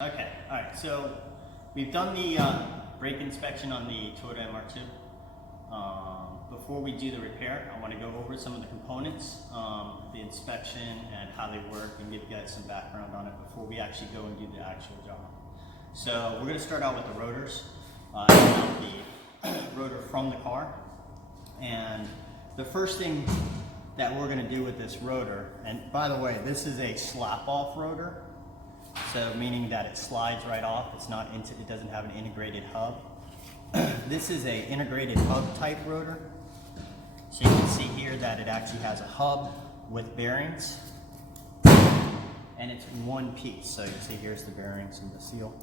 Okay, alright, so we've done the brake inspection on the Toyota MR2. Before we do the repair, I want to go over some of the components, the inspection and how they work, and give you guys some background on it before we actually go and do the actual job. So we're going to start out with the rotors. The rotor from the car. And the first thing that we're going to do with this rotor, and by the way, this is a slap-off rotor. So meaning that it slides right off. It doesn't have an integrated hub. This is a integrated hub type rotor. So you can see here that it actually has a hub with bearings, and it's one piece. So you can see here's the bearings and the seal.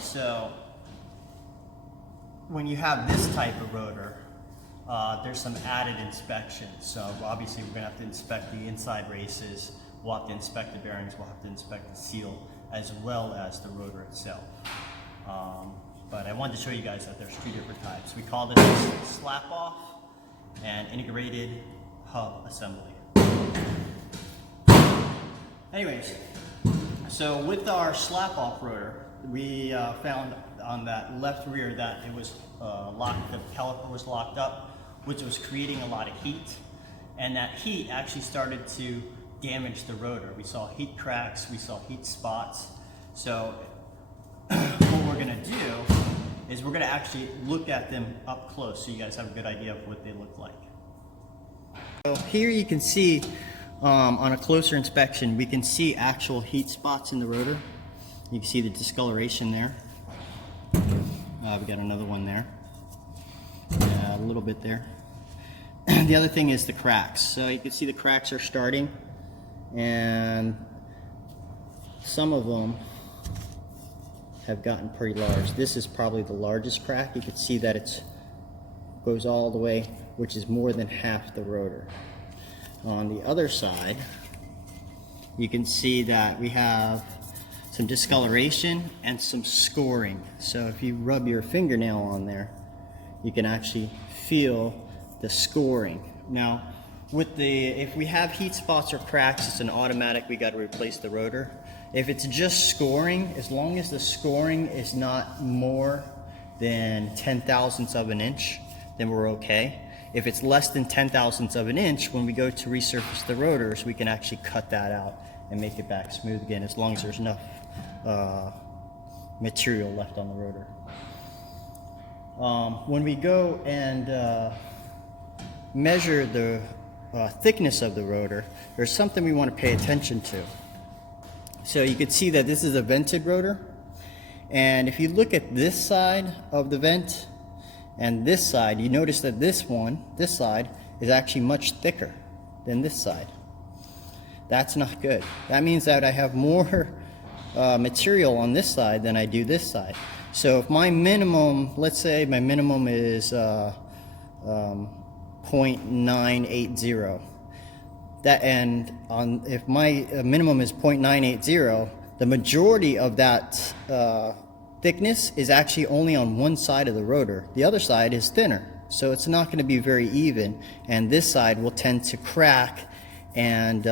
So when you have this type of rotor, there's some added inspections. So obviously we're going to have to inspect the inside races. We'll have to inspect the bearings, we'll have to inspect the seal, as well as the rotor itself. But I wanted to show you guys that there's two different types. We call this slap-off and integrated hub assembly. Anyways, so with our slap-off rotor, we found on that left rear that it was locked, the caliper was locked up, which was creating a lot of heat. And that heat actually started to damage the rotor. We saw heat cracks, we saw heat spots. So what we're gonna do is we're gonna actually look at them up close so you guys have a good idea of what they look like. So here you can see on a closer inspection, we can see actual heat spots in the rotor. You can see the discoloration there. We got another one there. A little bit there. The other thing is the cracks. So you can see the cracks are starting, and some of them have gotten pretty large. This is probably the largest crack. You can see that it goes all the way, which is more than half the rotor. On the other side, you can see that we have some discoloration and some scoring. So if you rub your fingernail on there, you can actually feel the scoring. Now, if we have heat spots or cracks, it's an automatic, we got to replace the rotor. If it's just scoring, as long as the scoring is not more than 10 thousandths of an inch, then we're okay. If it's less than 10 thousandths of an inch, when we go to resurface the rotors, we can actually cut that out and make it back smooth again, as long as there's enough material left on the rotor. When we go and measure the thickness of the rotor, there's something we want to pay attention to. So you can see that this is a vented rotor, and if you look at this side of the vent and this side, you notice that this side is actually much thicker than this side. That's not good. That means that I have more material on this side than I do this side. So if my minimum, let's say my minimum is 0.980. If my minimum is 0.980, the majority of that thickness is actually only on one side of the rotor. The other side is thinner, so it's not going to be very even, and this side will tend to crack and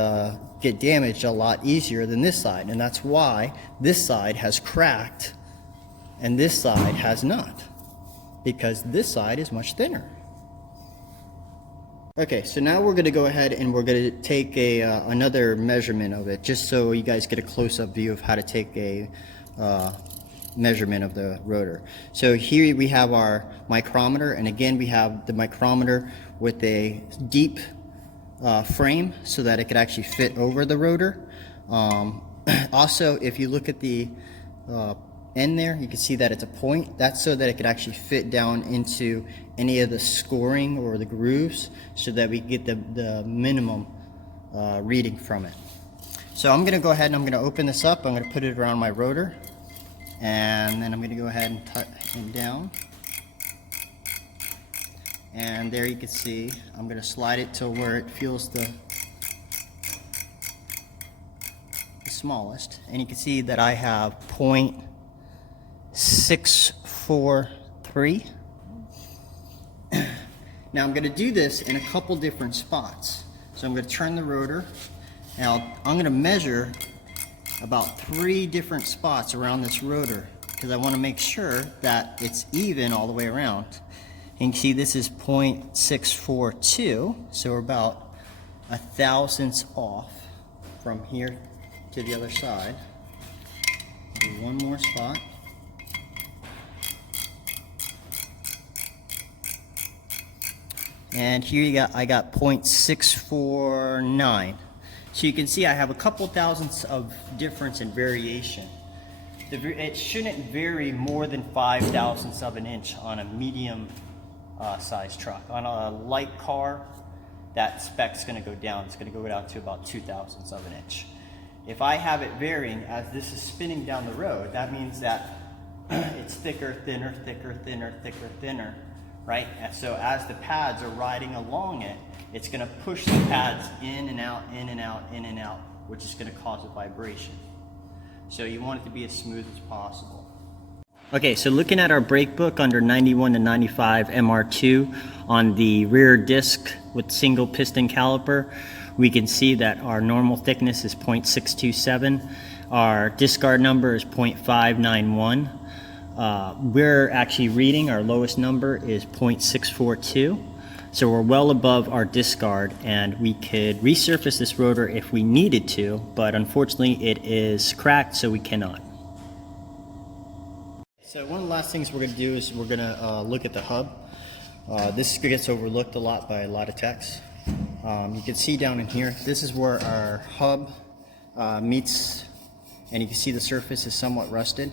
get damaged a lot easier than this side, and that's why this side has cracked and this side has not, because this side is much thinner. Okay, so now we're going to go ahead and we're going to take another measurement of it, just so you guys get a close-up view of how to take a measurement of the rotor. So here we have our micrometer, and again we have the micrometer with a deep frame so that it could actually fit over the rotor. Also, if you look at the end there, you can see that it's a point. That's so that it could actually fit down into any of the scoring or the grooves, so that we get the minimum reading from it. So I'm going to go ahead and I'm going to open this up. I'm going to put it around my rotor, and then I'm going to go ahead and tuck it down. And there you can see, I'm going to slide it to where it feels the smallest, and you can see that I have 0.643. Now I'm going to do this in a couple different spots. So I'm going to turn the rotor, and I'm going to measure about 3 different spots around this rotor because I want to make sure that it's even all the way around. And you can see this is 0.642, so we're about 1/1000th off from here to the other side. Do one more spot. And here I got 0.649. So you can see I have a couple thousandths of difference in variation. It shouldn't vary more than 0.005 of an inch on a medium size truck. On a light car, that spec's going to go down. It's going to go down to about 0.002 of an inch. If I have it varying as this is spinning down the road, that means that it's thicker, thinner, thicker, thinner, thicker, thinner, right? And so as the pads are riding along it, it's going to push the pads in and out, in and out, in and out, which is going to cause a vibration. So you want it to be as smooth as possible. Okay, so looking at our brake book under 91 to 95 MR2 on the rear disc with single piston caliper, we can see that our normal thickness is 0.627. Our discard number is 0.591. We're actually reading our lowest number is 0.642. So we're well above our discard, and we could resurface this rotor if we needed to, but unfortunately it is cracked, so we cannot. So one of the last things we're going to do is we're going to look at the hub. This gets overlooked a lot by a lot of techs. You can see down in here, this is where our hub meets, and you can see the surface is somewhat rusted.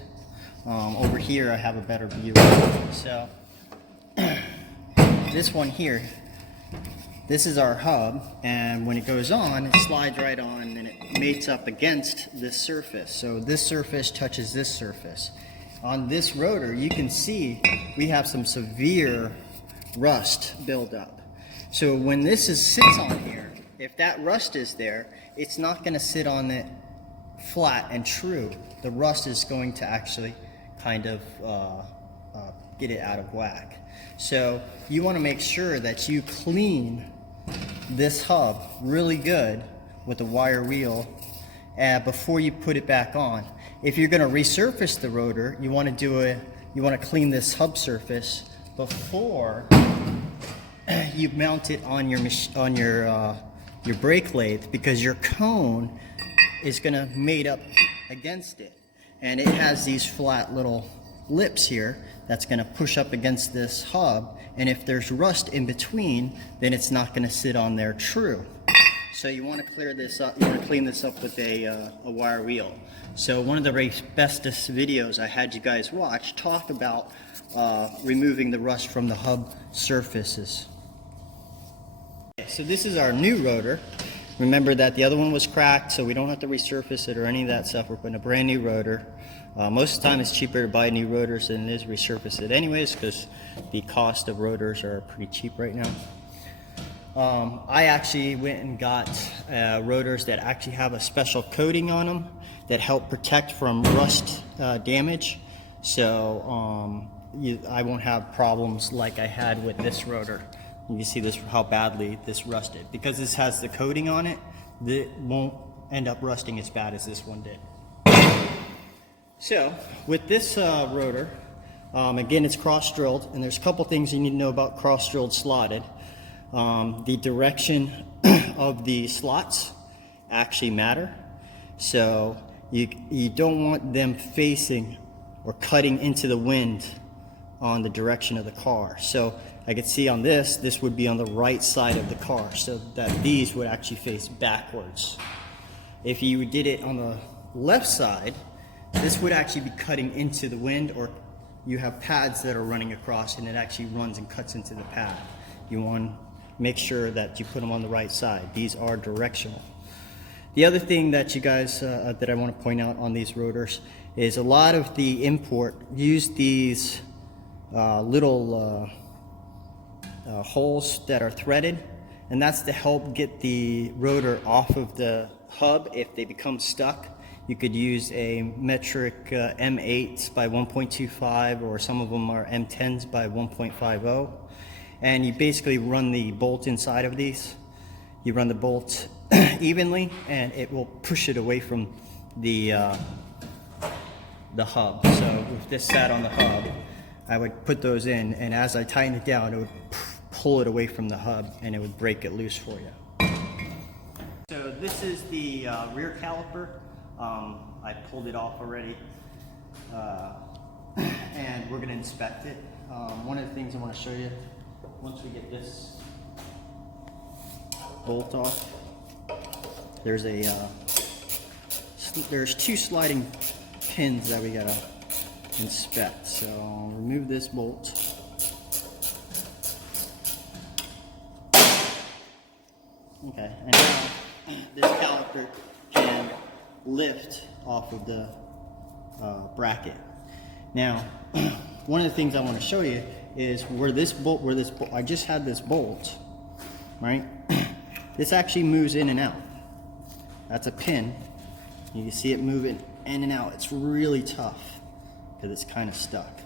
Over here I have a better view. So this one here, this is our hub, and when it goes on, it slides right on and it mates up against this surface. So this surface touches this surface. On this rotor, you can see we have some severe rust buildup. So when this sits on here, if that rust is there, it's not going to sit on it flat and true. The rust is going to actually kind of get it out of whack. So you want to make sure that you clean this hub really good with a wire wheel before you put it back on. If you're going to resurface the rotor, you want to clean this hub surface before you mount it on your brake lathe, because your cone is going to mate up against it, and it has these flat little lips here that's going to push up against this hub, and if there's rust in between, then it's not going to sit on there true. So you want to clear this up. You want to clean this up with a wire wheel. So one of the asbestos videos I had you guys watch talk about removing the rust from the hub surfaces. Okay, so this is our new rotor. Remember that the other one was cracked, so we don't have to resurface it or any of that stuff. We're putting a brand new rotor. Most of the time it's cheaper to buy new rotors than it is resurface it anyways, because the cost of rotors are pretty cheap right now. I actually went and got rotors that actually have a special coating on them that help protect from rust damage. So I won't have problems like I had with this rotor. You can see this, how badly this rusted. Because this has the coating on it, it won't end up rusting as bad as this one did. So with this rotor, again, it's cross-drilled, and there's a couple things you need to know about cross-drilled slotted. The direction of the slots actually matter. So you don't want them facing or cutting into the wind on the direction of the car. So I could see on this would be on the right side of the car, so that these would actually face backwards. If you did it on the left side, this would actually be cutting into the wind, or you have pads that are running across and it actually runs and cuts into the pad. You want to make sure that you put them on the right side. These are directional. The other thing that you guys, that I want to point out on these rotors is a lot of the import use these little holes that are threaded, and that's to help get the rotor off of the hub if they become stuck. You could use a metric M8s by 1.25, or some of them are M10s by 1.50, and you basically run the bolt inside of these. You run the bolt evenly, and it will push it away from the hub. So if this sat on the hub, I would put those in, and as I tighten it down, it would pull it away from the hub and it would break it loose for you. So this is the rear caliper. I pulled it off already, and we're going to inspect it. One of the things I want to show you, once we get this bolt off, there's two sliding pins that we got to inspect. So I'll remove this bolt. Okay, and now this caliper can lift off of the bracket. Now, one of the things I want to show you is where this bolt, I just had this bolt, right? This actually moves in and out. That's a pin. You can see it moving in and out. It's really tough because it's kind of stuck.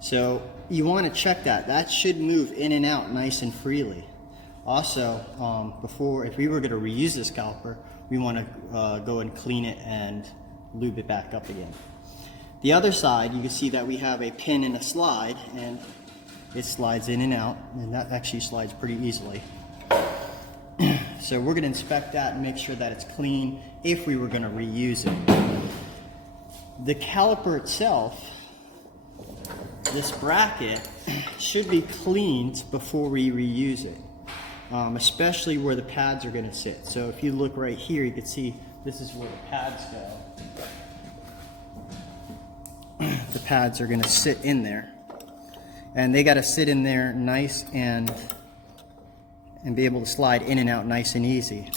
So you want to check that. That should move in and out nice and freely. Also, if we were going to reuse this caliper, we want to go and clean it and lube it back up again. The other side, you can see that we have a pin and a slide, and it slides in and out, and that actually slides pretty easily. So we're going to inspect that and make sure that it's clean if we were going to reuse it. The caliper itself, this bracket, should be cleaned before we reuse it. Especially where the pads are going to sit. So if you look right here, you can see this is where the pads go. The pads are going to sit in there, and they got to sit in there nice and be able to slide in and out nice and easy.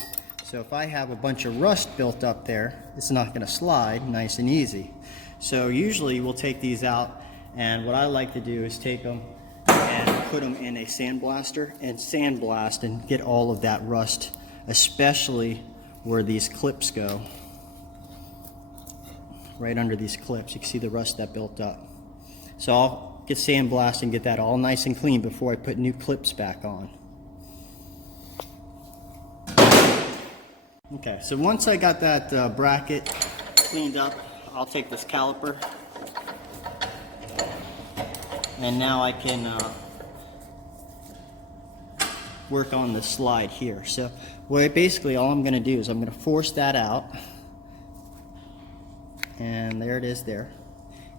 So if I have a bunch of rust built up there, it's not going to slide nice and easy. So usually we'll take these out, and what I like to do is take them and put them in a sandblaster and sandblast and get all of that rust, especially where these clips go. Right under these clips, you can see the rust that built up. So I'll get sandblast and get that all nice and clean before I put new clips back on. Okay, so once I got that bracket cleaned up, I'll take this caliper, and now I can work on the slide here. So basically all I'm going to do is I'm going to force that out, and there it is there.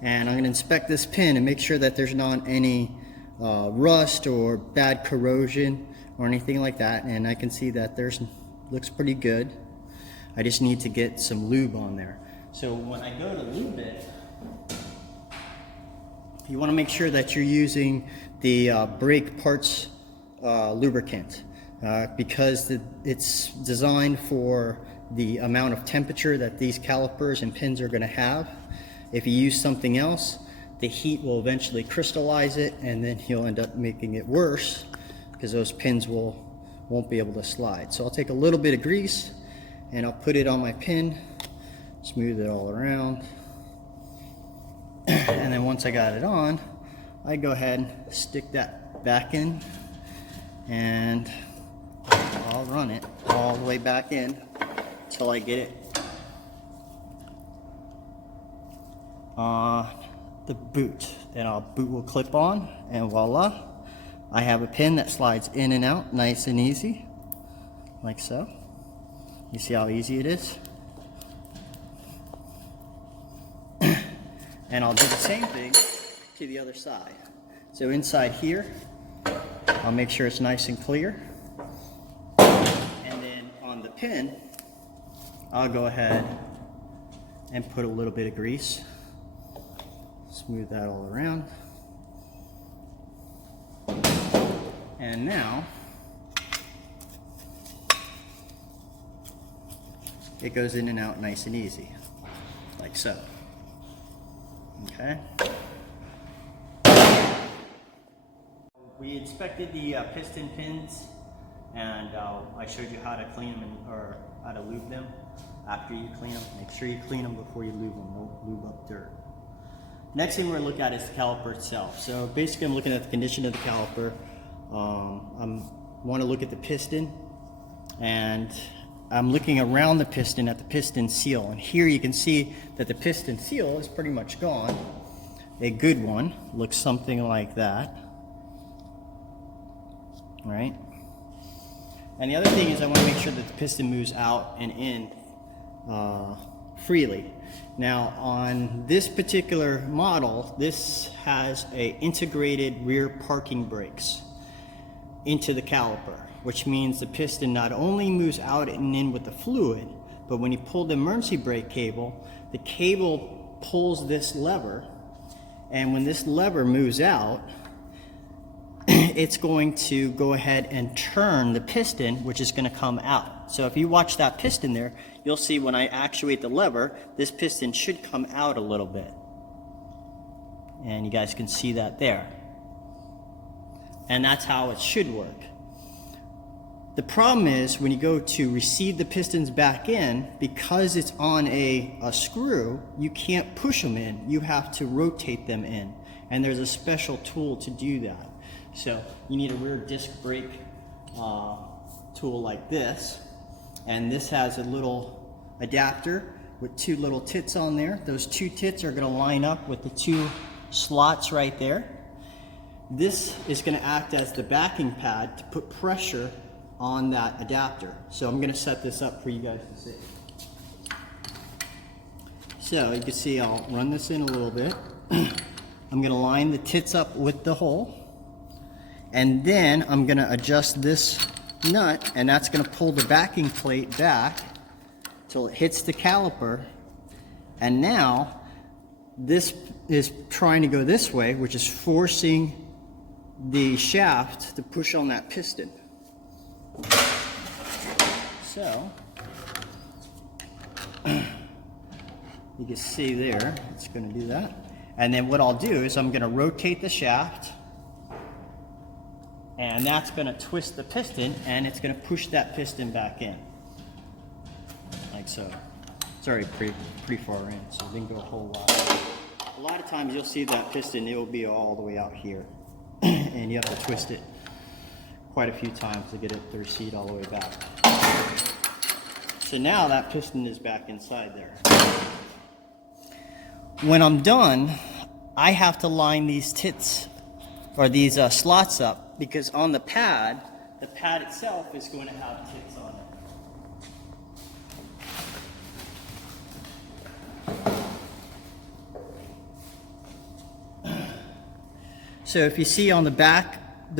And I'm going to inspect this pin and make sure that there's not any rust or bad corrosion or anything like that. And I can see that looks pretty good. I just need to get some lube on there. So when I go to lube it, you want to make sure that you're using the brake parts lubricant because it's designed for the amount of temperature that these calipers and pins are going to have. If you use something else, the heat will eventually crystallize it, and then you'll end up making it worse because those pins won't be able to slide. So I'll take a little bit of grease and I'll put it on my pin, smooth it all around, and then once I got it on, I go ahead and stick that back in, and I'll run it all the way back in until I get it on the boot. Then our boot will clip on, and voila, I have a pin that slides in and out nice and easy, like so. You see how easy it is? And I'll do the same thing to the other side. So inside here, I'll make sure it's nice and clear. And then on the pin, I'll go ahead and put a little bit of grease. Smooth that all around. And now, it goes in and out nice and easy, like so. Okay. We inspected the piston pins, and I showed you how to clean them or how to lube them after you clean them. Make sure you clean them before you lube them. Don't lube up dirt. Next thing we're going to look at is the caliper itself. So basically I'm looking at the condition of the caliper. I want to look at the piston, and I'm looking around the piston at the piston seal, and here you can see that the piston seal is pretty much gone. A good one looks something like that. All right. And the other thing is I want to make sure that the piston moves out and in freely. Now on this particular model, this has a integrated rear parking brakes into the caliper, which means the piston not only moves out and in with the fluid, but when you pull the emergency brake cable, the cable pulls this lever, and when this lever moves out, it's going to go ahead and turn the piston, which is going to come out. So if you watch that piston there, you'll see when I actuate the lever, this piston should come out a little bit. And you guys can see that there. And that's how it should work. The problem is when you go to receive the pistons back in, because it's on a screw, you can't push them in. You have to rotate them in. And there's a special tool to do that. So you need a rear disc brake tool like this. And this has a little adapter with two little tits on there. Those two tits are going to line up with the two slots right there. This is going to act as the backing pad to put pressure on that adapter. So I'm going to set this up for you guys to see. So you can see I'll run this in a little bit. I'm going to line the tits up with the hole. And then I'm going to adjust this nut, and that's going to pull the backing plate back till it hits the caliper. And now this is trying to go this way, which is forcing the shaft to push on that piston. So you can see there, it's going to do that. And then what I'll do is I'm going to rotate the shaft, and that's going to twist the piston, and it's going to push that piston back in, like so. It's already pretty far in, so it didn't go a whole lot. A lot of times you'll see that piston, it will be all the way out here, and you have to twist it quite a few times to get it to recede all the way back. So now that piston is back inside there. When I'm done, I have to line these tits, or these slots up, because on the pad itself is going to have tits on it. So if you see on the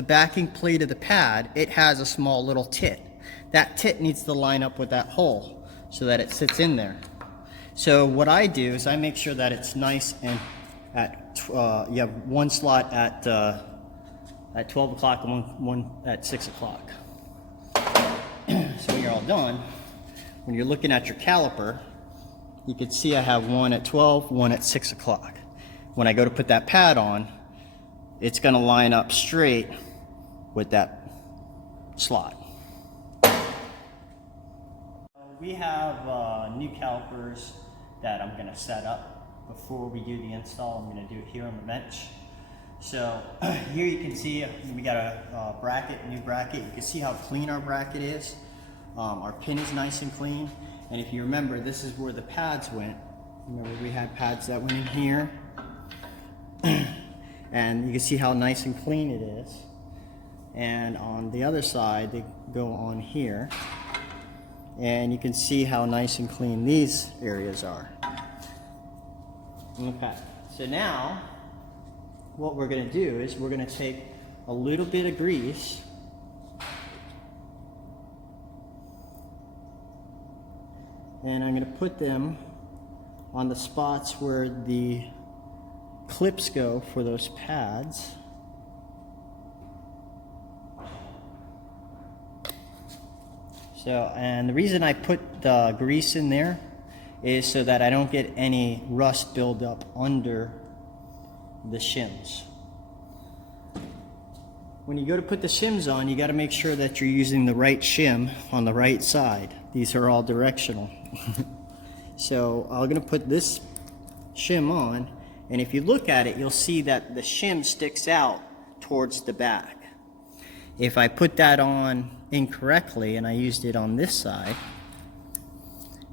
backing plate of the pad, it has a small little tit. That tit needs to line up with that hole so that it sits in there. So what I do is I make sure that it's nice, and you have one slot at 12 o'clock and one at 6 o'clock. So when you're all done, when you're looking at your caliper, you can see I have one at 12, one at 6 o'clock. When I go to put that pad on, it's going to line up straight with that slot. We have new calipers that I'm going to set up before we do the install. I'm going to do it here on the bench. So here you can see we got a new bracket. You can see how clean our bracket is. Our pin is nice and clean. And if you remember, this is where the pads went. Remember, we had pads that went in here. And you can see how nice and clean it is. And on the other side, they go on here. And you can see how nice and clean these areas are. Okay, so now what we're going to do is we're going to take a little bit of grease and I'm going to put them on the spots where the clips go for those pads. So, and the reason I put the grease in there is so that I don't get any rust buildup under the shims. When you go to put the shims on, you got to make sure that you're using the right shim on the right side. These are all directional. So I'm going to put this shim on, and if you look at it, you'll see that the shim sticks out towards the back. If I put that on incorrectly and I used it on this side,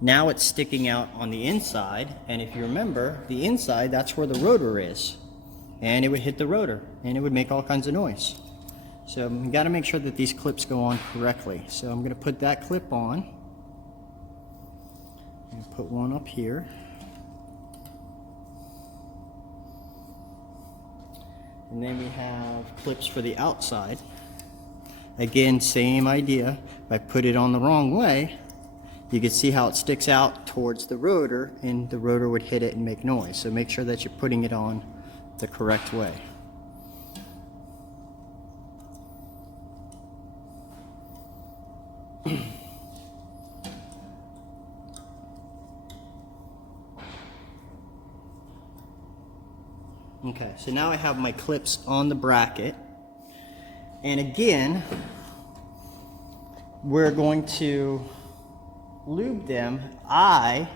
Now it's sticking out on the inside, and if you remember, the inside, that's where the rotor is. And it would hit the rotor, and it would make all kinds of noise. So you gotta make sure that these clips go on correctly. So I'm gonna put that clip on. And put one up here. And then we have clips for the outside. Again, same idea. If I put it on the wrong way, you can see how it sticks out towards the rotor, and the rotor would hit it and make noise. So make sure that you're putting it on the correct way. Okay, so now I have my clips on the bracket. And again, we're going to lube them. I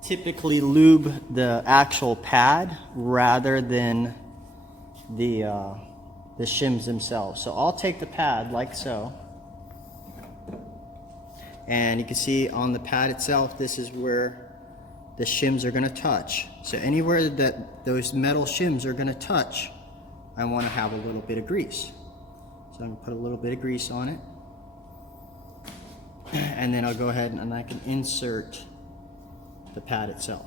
typically lube the actual pad rather than the shims themselves. So I'll take the pad like so. And you can see on the pad itself, this is where the shims are going to touch. So anywhere that those metal shims are going to touch, I want to have a little bit of grease. So I'm going to put a little bit of grease on it. And then I'll go ahead and I can insert the pad itself.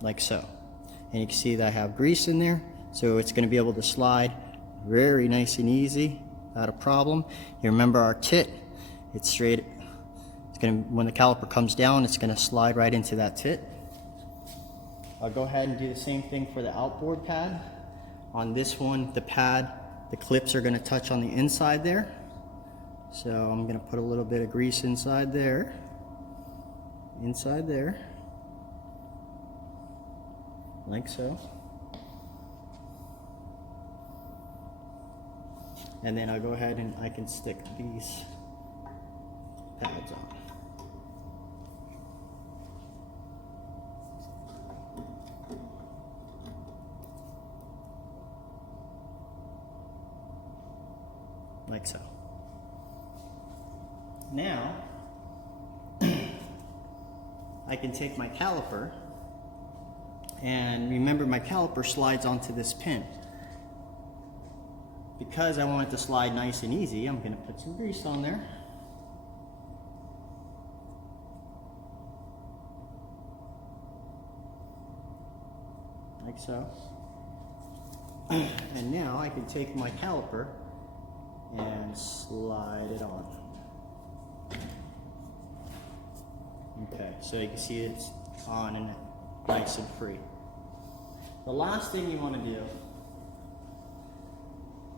Like so. And you can see that I have grease in there. So it's going to be able to slide very nice and easy, not a problem. You remember our tit, it's straight. When the caliper comes down, it's going to slide right into that tit. I'll go ahead and do the same thing for the outboard pad. On this one, the pad, the clips are going to touch on the inside there. So I'm going to put a little bit of grease inside there. Like so. And then I'll go ahead and I can stick these pads on. Like so. Now, I can take my caliper, and remember my caliper slides onto this pin. Because I want it to slide nice and easy, I'm going to put some grease on there. Like so. And now I can take my caliper and slide it on. Okay, so you can see it's on and nice and free. The last thing you want to do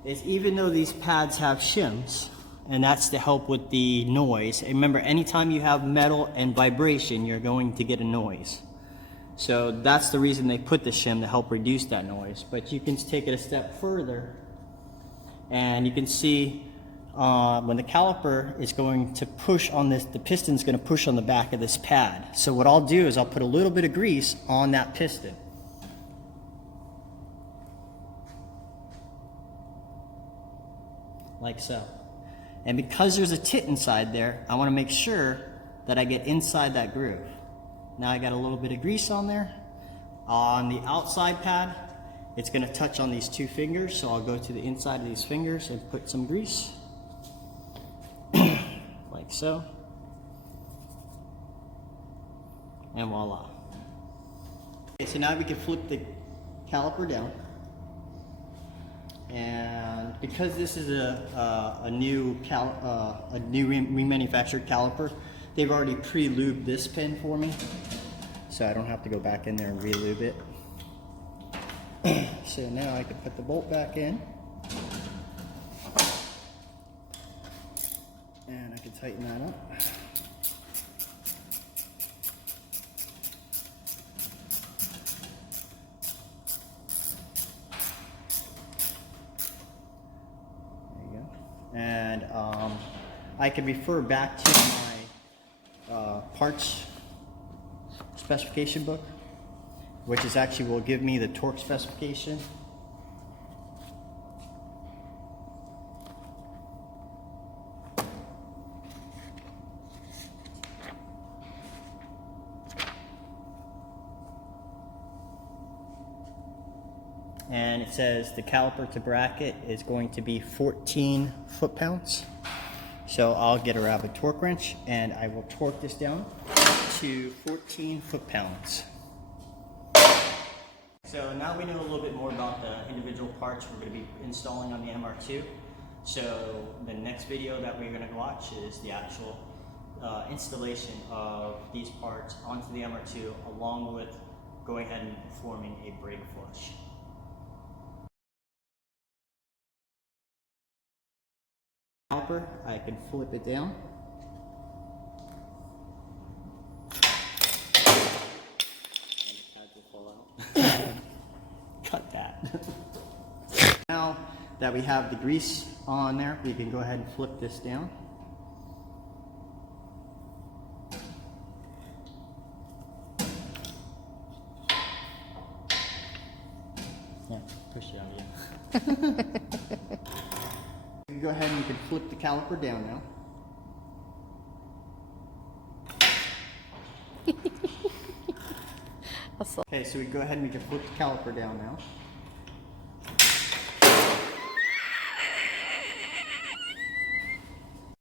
is, even though these pads have shims, and that's to help with the noise, remember anytime you have metal and vibration, you're going to get a noise. So that's the reason they put the shim, to help reduce that noise. But you can take it a step further, and you can see when the caliper is going to push on this, the piston's going to push on the back of this pad. So what I'll do is I'll put a little bit of grease on that piston. Like so. And because there's a tit inside there, I want to make sure that I get inside that groove. Now I got a little bit of grease on there. On the outside pad, it's going to touch on these two fingers, so I'll go to the inside of these fingers and put some grease. Like so. And voila. Okay, so now we can flip the caliper down. And because this is a new remanufactured caliper, they've already pre-lubed this pin for me, so I don't have to go back in there and re-lube it. So now I can put the bolt back in, and I can tighten that up. And I can refer back to my parts specification book, which is actually will give me the torque specification. and it says the caliper to bracket is going to be 14 foot-pounds. So I'll get a rabbit torque wrench and I will torque this down to 14 foot-pounds. So now we know a little bit more about the individual parts we're going to be installing on the MR2. So the next video that we're going to watch is the actual installation of these parts onto the MR2, along with going ahead and performing a brake flush. Caliper, I can flip it down. Cut that. Now that we have the grease on there, we can go ahead and flip this down. Yeah, push it on you. You can go ahead and you can flip the caliper down now. Okay, so we go ahead and we can flip the caliper down now.